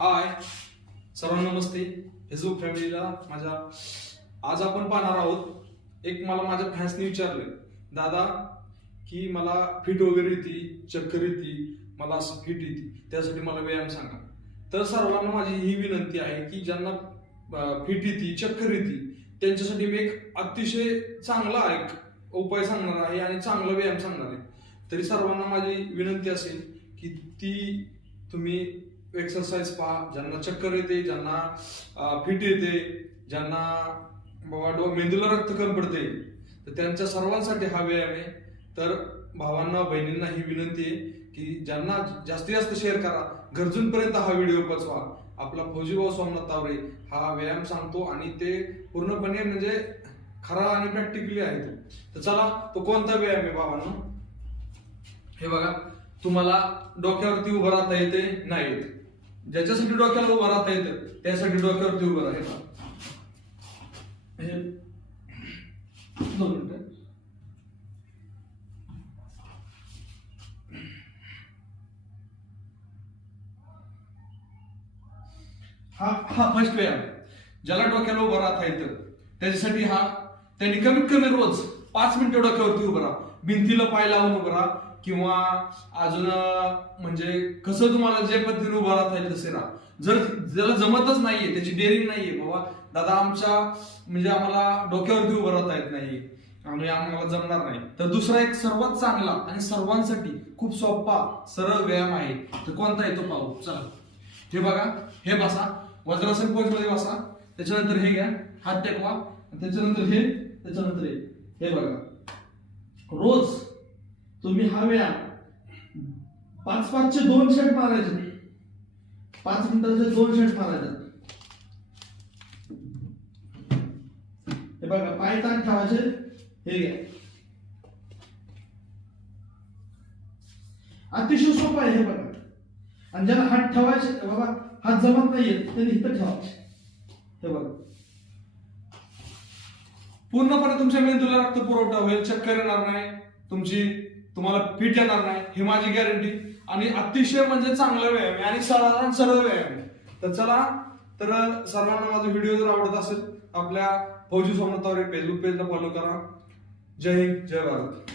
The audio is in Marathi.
हाय सर्वांना नमस्ते फेसबुक फॅमिलीला माझ्या. आज आपण पाहणार आहोत. एक मला माझ्या फॅन्सने विचारले, दादा की मला फिट वगैरे येते, चक्कर येते, मला असं फिट येते, त्यासाठी मला व्यायाम सांगा. तर सर्वांना माझी ही विनंती आहे की ज्यांना फिट येते, चक्कर येते, त्यांच्यासाठी मी एक अतिशय चांगला एक उपाय सांगणार आहे आणि चांगला व्यायाम सांगणार आहे. तरी सर्वांना माझी विनंती असेल की ती तुम्ही एक्सरसाइज पहा. ज्यांना चक्कर येते, ज्यांना फिट येते, ज्यांना बाबा मेंदूला रक्त कमी पडते, तर त्यांच्या सर्वांसाठी हा व्यायाम आहे. तर भावांना बहिणींना ही विनंती आहे की ज्यांना जास्तीत जास्त शेअर करा, गरजूंपर्यंत हा व्हिडिओ पोचवा. आपला फौजीभाऊ सोमनाथ तावरे हा व्यायाम सांगतो आणि ते पूर्णपणे म्हणजे खरा आणि प्रॅक्टिकली आहे तो. तर चला, तो कोणता व्यायाम आहे भावांनो? हे बघा, तुम्हाला डोक्यावरती उभं राहता येते नाही येत. ज्याच्यासाठी डोक्याला उभं राहता येतं त्यासाठी डोक्यावरती उभं राहा. हे 2 मिनिटं. हा फर्स्ट व्यायाम. ज्याला डोक्याला उभं राहता येतं त्याच्यासाठी त्यांनी कमीत कमी रोज 5 मिनिटं डोक्यावरती उभं राहा. भिंतीला पाय लावून उभं राहा किंवा अजून म्हणजे कसं तुम्हाला जे पद्धतीने उभं राहता येईल तसे राहा. जर ज्याला जमतच नाहीये, त्याची डेअरिंग नाहीये, बाबा दादा आम्हाला डोक्यावरती उभं राहता येत नाही आणि आम्हाला जमणार नाही, तर दुसरा एक सर्वात चांगला आणि सर्वांसाठी खूप सोपा सरळ व्यायाम आहे. तर कोणता आहे तो पाहू. चला, हे बघा, हे बसा, वज्रासन पोज मध्ये बसा. त्याच्यानंतर हे घ्या, हात टेकवा, त्याच्यानंतर त्याच्यानंतर हे बघा. रोज तुम्ही हा व्यायाम 5-5चे 2 सेट मारायचे. 5 मिनिटाचे 2 सेट मारायचे. हे बघा, पाय ताठ ठेवायचे. हे घ्या, अतिशय सोपं आहे. हे बघा, आणि ज्याला हात ठेवायचे, बाबा हात जमत नाहीये, त्यांनी इथं ठेवायचे. हे बघा, पूर्णपणे तुमच्या मेंदूला रक्त पुरवठा होईल, चक्कर येणार नाही, तुम्हाला फिट येणार नाही, ही माझी गॅरंटी. आणि अतिशय म्हणजे चांगला व्यायाम आहे आणि सरळ व्यायाम आहे. तर चला, तर सर्वांना माझा व्हिडिओ जर आवडत असेल, आपल्या फौजी सोमनाथ तावरे फेसबुक पेजला फॉलो करा. जय हिंद, जय भारत.